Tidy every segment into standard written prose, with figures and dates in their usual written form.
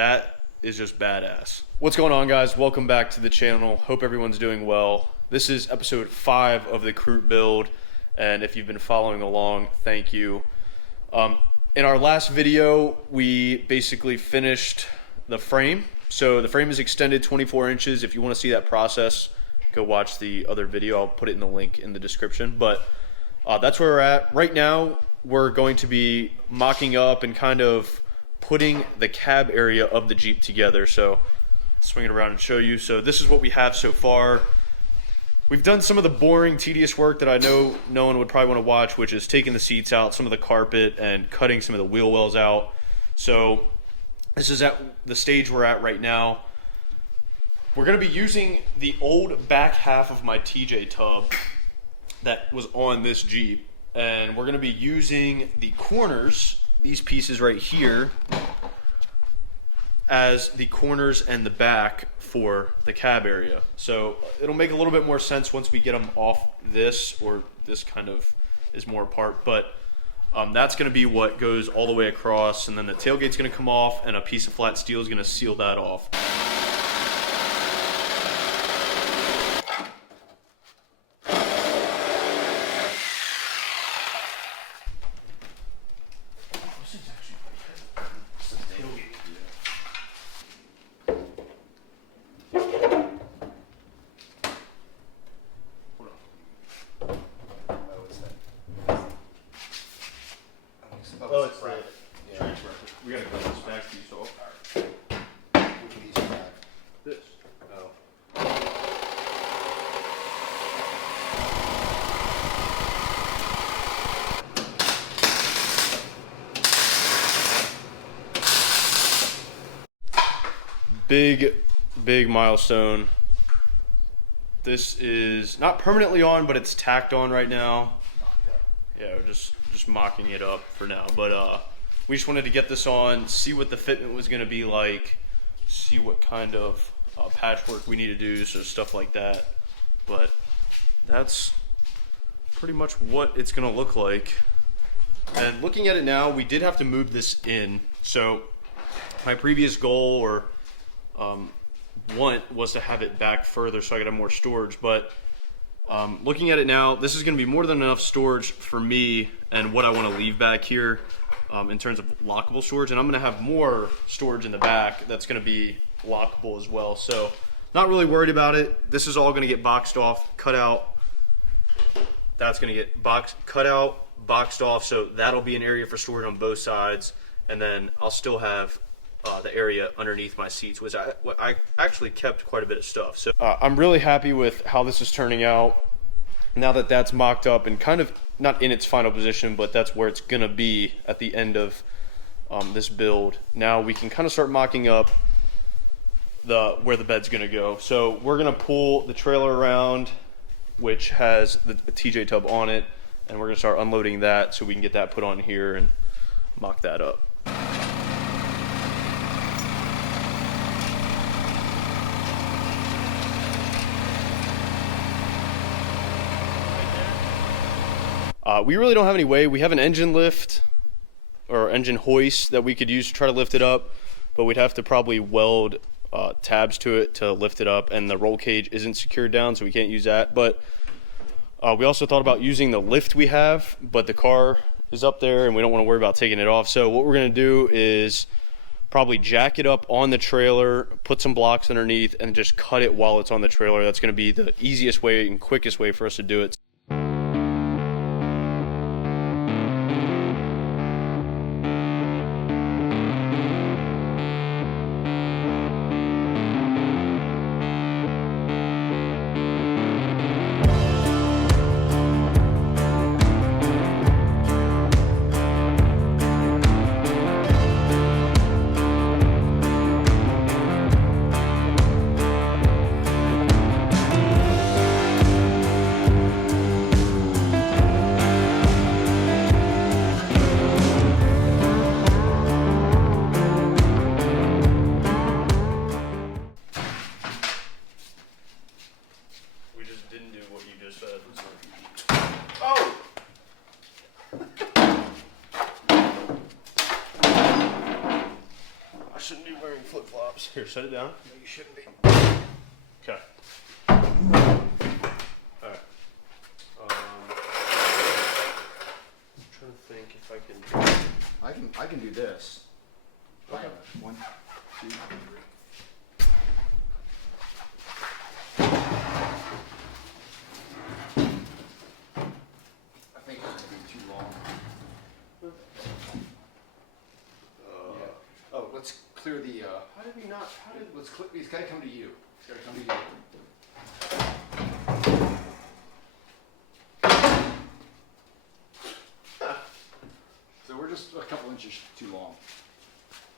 that is just badass. What's going on, guys? Welcome back to the channel. Hope everyone's doing well. This is episode 5 of the KRUTE build, and if you've been following along, thank you. In our last video, we basically finished the frame. So the frame is extended 24 inches. If you want to see that process, go watch the other video. I'll put it in the link in the description. But that's where we're at. Right now, we're going to be mocking up and kind of putting the cab area of the Jeep together. So swing it around and show you. So this is what we have so far. We've done some of the boring, tedious work that I know no one would probably want to watch, which is taking the seats out, some of the carpet, and cutting some of the wheel wells out. So this is at the stage we're at right now. We're going to be using the old back half of my TJ tub that was on this Jeep, and we're going to be using the corners, these pieces right here, as the corners and the back for the cab area. So it'll make a little bit more sense once we get them off this, or this kind of is more apart, but that's going to be what goes all the way across, and then the tailgate's going to come off and a piece of flat steel is going to seal that off. Oh, it's right. Yeah. We gotta cut this back piece off. Which piece is back? This. Oh. Big milestone. This is not permanently on, but it's tacked on right now. Yeah, we're just mocking it up for now, but we just wanted to get this on, see what the fitment was going to be like, see what kind of patchwork we need to do, so stuff like that. But that's pretty much what it's going to look like. And looking at it now, we did have to move this in. So my previous goal or want was to have it back further so I could have more storage, but looking at it now, this is going to be more than enough storage for me and what I want to leave back here in terms of lockable storage. And I'm going to have more storage in the back that's going to be lockable as well. So not really worried about it. This is all going to get boxed off, cut out. That's going to get cut out, boxed off. So that'll be an area for storage on both sides. And then I'll still have the area underneath my seats, which I actually kept quite a bit of stuff. So I'm really happy with how this is turning out now that that's mocked up and kind of not in its final position, but that's where it's gonna be at the end of this build. Now we can kind of start mocking up where the bed's gonna go. So we're gonna pull the trailer around, which has the TJ tub on it, and we're gonna start unloading that so we can get that put on here and mock that up. We really don't have any way. We have an engine lift or engine hoist that we could use to try to lift it up, but we'd have to probably weld tabs to it to lift it up, and the roll cage isn't secured down, so we can't use that. But we also thought about using the lift we have, but the car is up there and we don't want to worry about taking it off. So what we're going to do is probably jack it up on the trailer, put some blocks underneath, and just cut it while it's on the trailer. That's going to be the easiest way and quickest way for us to do it. flip-flops. Here, set it down. No, you shouldn't be. Okay. Alright. I'm trying to think if I can... I can do this. Okay. 1, 2, 3. I think it's gonna be too long. Yeah. Oh, let's clear the. How did we not... Let's click. He's got to come to you. He's got to come to you. So we're just a couple inches too long.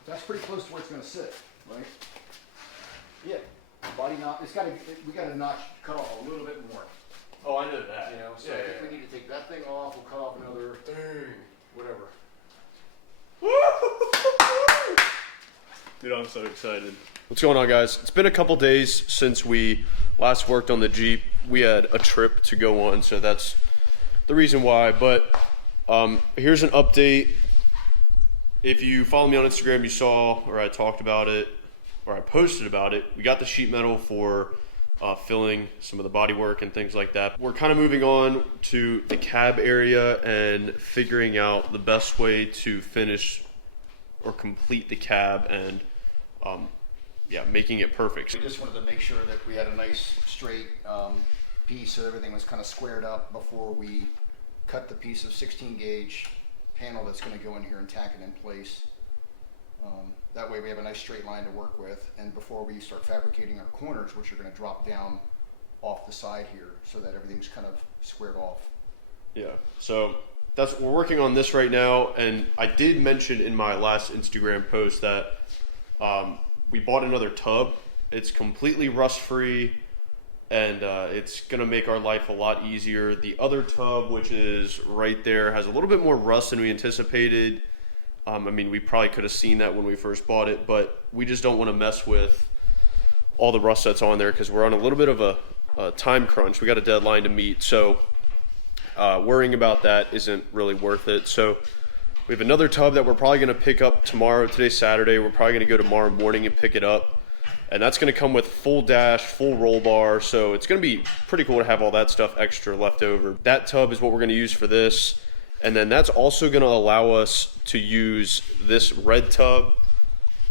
That's pretty close to where it's going to sit, right? Yeah. Body knot. It's got to. We got to notch cut off a little bit more. Oh, I know that. You know. So yeah, I think we need to take that thing off. We'll cut off another. Whatever. Dude, I'm so excited. What's going on, guys? It's been a couple days since we last worked on the Jeep. We had a trip to go on, so that's the reason why. But here's an update. If you follow me on Instagram, you saw, or I talked about it, or I posted about it. We got the sheet metal for filling some of the body work and things like that. We're kind of moving on to the cab area and figuring out the best way to finish or complete the cab and yeah, making it perfect. We just wanted to make sure that we had a nice straight piece so everything was kind of squared up before we cut the piece of 16 gauge panel that's going to go in here and tack it in place. That way we have a nice straight line to work with, and before we start fabricating our corners, which are going to drop down off the side here so that everything's kind of squared off. Yeah, so we're working on this right now, and I did mention in my last Instagram post that we bought another tub. It's completely rust free, and it's gonna make our life a lot easier. The other tub, which is right there, has a little bit more rust than we anticipated. I mean, we probably could have seen that when we first bought it, but we just don't want to mess with all the rust that's on there because we're on a little bit of a time crunch. We got a deadline to meet, so worrying about that isn't really worth it. So we have another tub that we're probably going to pick up tomorrow. Today's Saturday. We're probably going to go tomorrow morning and pick it up, and that's going to come with full dash, full roll bar. So it's going to be pretty cool to have all that stuff extra left over. That tub is what we're going to use for this. And then that's also going to allow us to use this red tub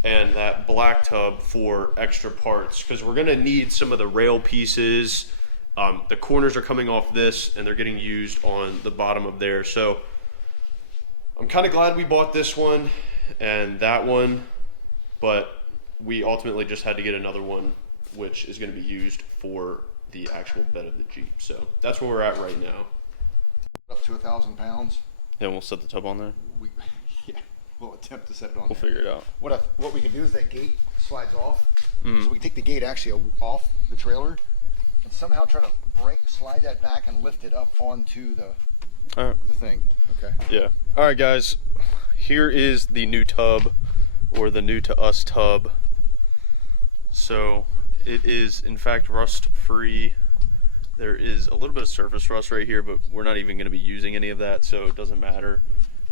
and that black tub for extra parts, because we're going to need some of the rail pieces. The corners are coming off this and they're getting used on the bottom of there. So I'm kind of glad we bought this one and that one, but we ultimately just had to get another one, which is going to be used for the actual bed of the Jeep. So that's where we're at right now. Up to 1,000 pounds. Yeah, we'll set the tub on there. Yeah, we'll attempt to set it on. We'll figure it out. What we can do is that gate slides off, so we can take the gate actually off the trailer and somehow try to slide that back and lift it up onto the thing. Okay. Yeah. All right, guys. Here is the new tub, or the new to us tub. So it is in fact rust free. There is a little bit of surface rust right here, but we're not even going to be using any of that, so it doesn't matter.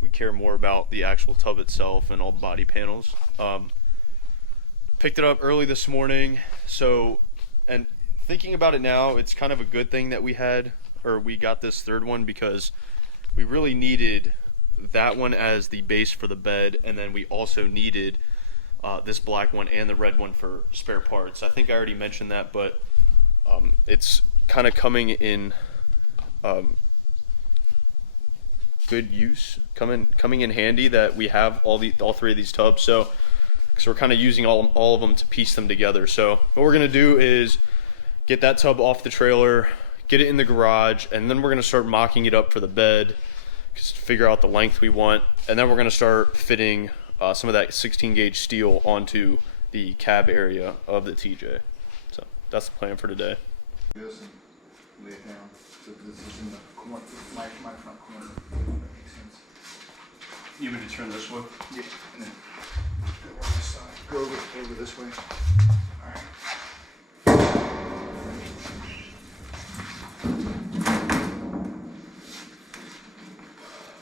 We care more about the actual tub itself and all the body panels. Picked it up early this morning, so, and thinking about it now, it's kind of a good thing that we got this third one, because we really needed that one as the base for the bed, and then we also needed this black one and the red one for spare parts. I think I already mentioned that, but it's kind of coming in good use, coming in handy that we have all three of these tubs. So because we're kind of using all of them to piece them together. So what we're gonna do is get that tub off the trailer, get it in the garage, and then we're gonna start mocking it up for the bed, just figure out the length we want, and then we're gonna start fitting some of that 16 gauge steel onto the cab area of the TJ. So that's the plan for today. This and lay it down. So this is in the corner, my front corner. That makes sense. You want me to turn this way? Yeah, and then go on this side. Go over this way. All right.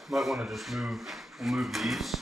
Might want to just move. We'll move these.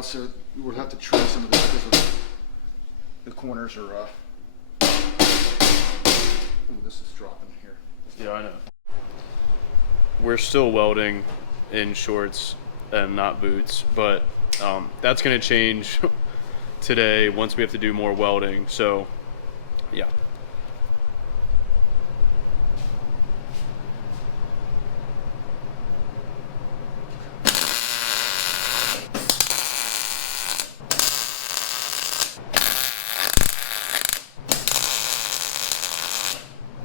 now, so we'll have to trim some of this because the corners are, ooh, this is dropping here. Yeah, I know. We're still welding in shorts and not boots, but that's going to change today once we have to do more welding. So, yeah.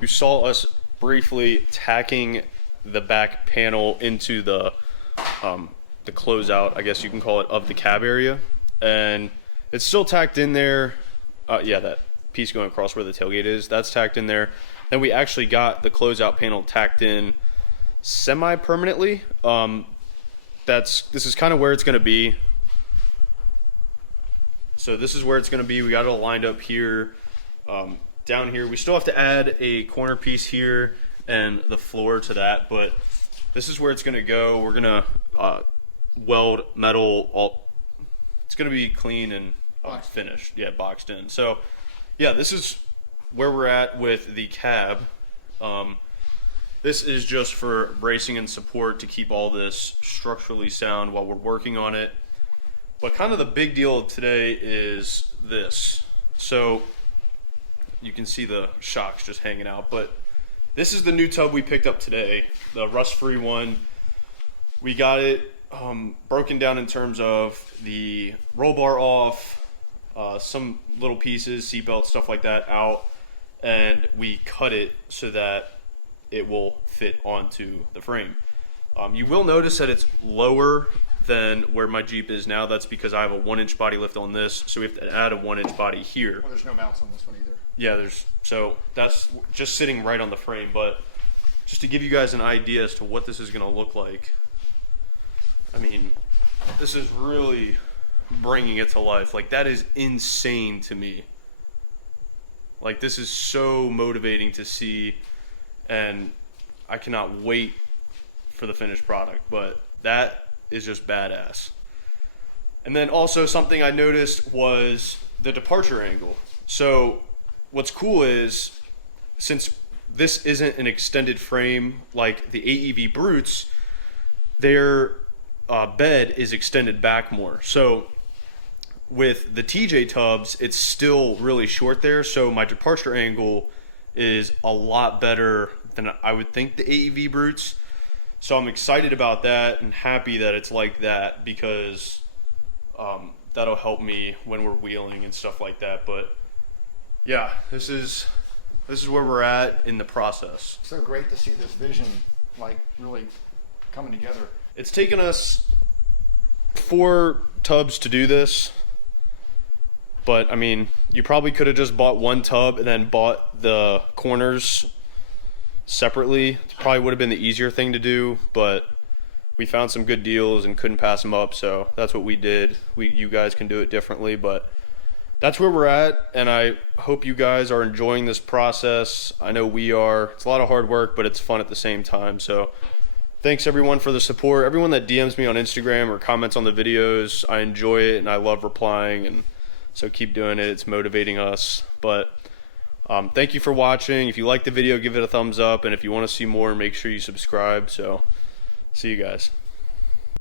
You saw us briefly tacking the back panel into the closeout, I guess you can call it, of the cab area, and it's still tacked in there. Yeah, that piece going across where the tailgate is, that's tacked in there. And we actually got the closeout panel tacked in semi-permanently. This is kind of where it's going to be. So this is where it's going to be. We got it all lined up here. Down here, we still have to add a corner piece here and the floor to that, but this is where it's going to go. We're going to weld metal. It's going to be clean and finished. Yeah, boxed in. So, yeah, this is where we're at with the cab. This is just for bracing and support to keep all this structurally sound while we're working on it. But kind of the big deal today is this. So you can see the shocks just hanging out, but this is the new tub we picked up today, the rust-free one. We got it broken down in terms of the roll bar off, some little pieces, seatbelt, stuff like that out, and we cut it so that it will fit onto the frame. You will notice that it's lower than where my Jeep is now. That's because I have a 1-inch body lift on this, so we have to add a 1-inch body here. Well, there's no mounts on this one either. Yeah, so that's just sitting right on the frame, but just to give you guys an idea as to what this is going to look like. I mean, this is really bringing it to life. Like, that is insane to me. Like, this is so motivating to see, and I cannot wait for the finished product, but that is just badass. And then also something I noticed was the departure angle. So what's cool is, since this isn't an extended frame like the AEV Brutes, their bed is extended back more. So with the TJ tubs, it's still really short there, so my departure angle is a lot better than I would think the AEV Brutes. So I'm excited about that and happy that it's like that, because that'll help me when we're wheeling and stuff like that. But yeah, this is where we're at in the process. So great to see this vision like really coming together. It's taken us 4 tubs to do this, but I mean, you probably could have just bought one tub and then bought the corners separately. It probably would have been the easier thing to do, but we found some good deals and couldn't pass them up, so that's what we did. You guys can do it differently, but that's where we're at, and I hope you guys are enjoying this process. I know we are. It's a lot of hard work, but it's fun at the same time. So thanks everyone for the support. Everyone that DMs me on Instagram or comments on the videos, I enjoy it and I love replying, and so keep doing it. It's motivating us. But thank you for watching. If you like the video, give it a thumbs up, and if you want to see more, make sure you subscribe. So see you guys.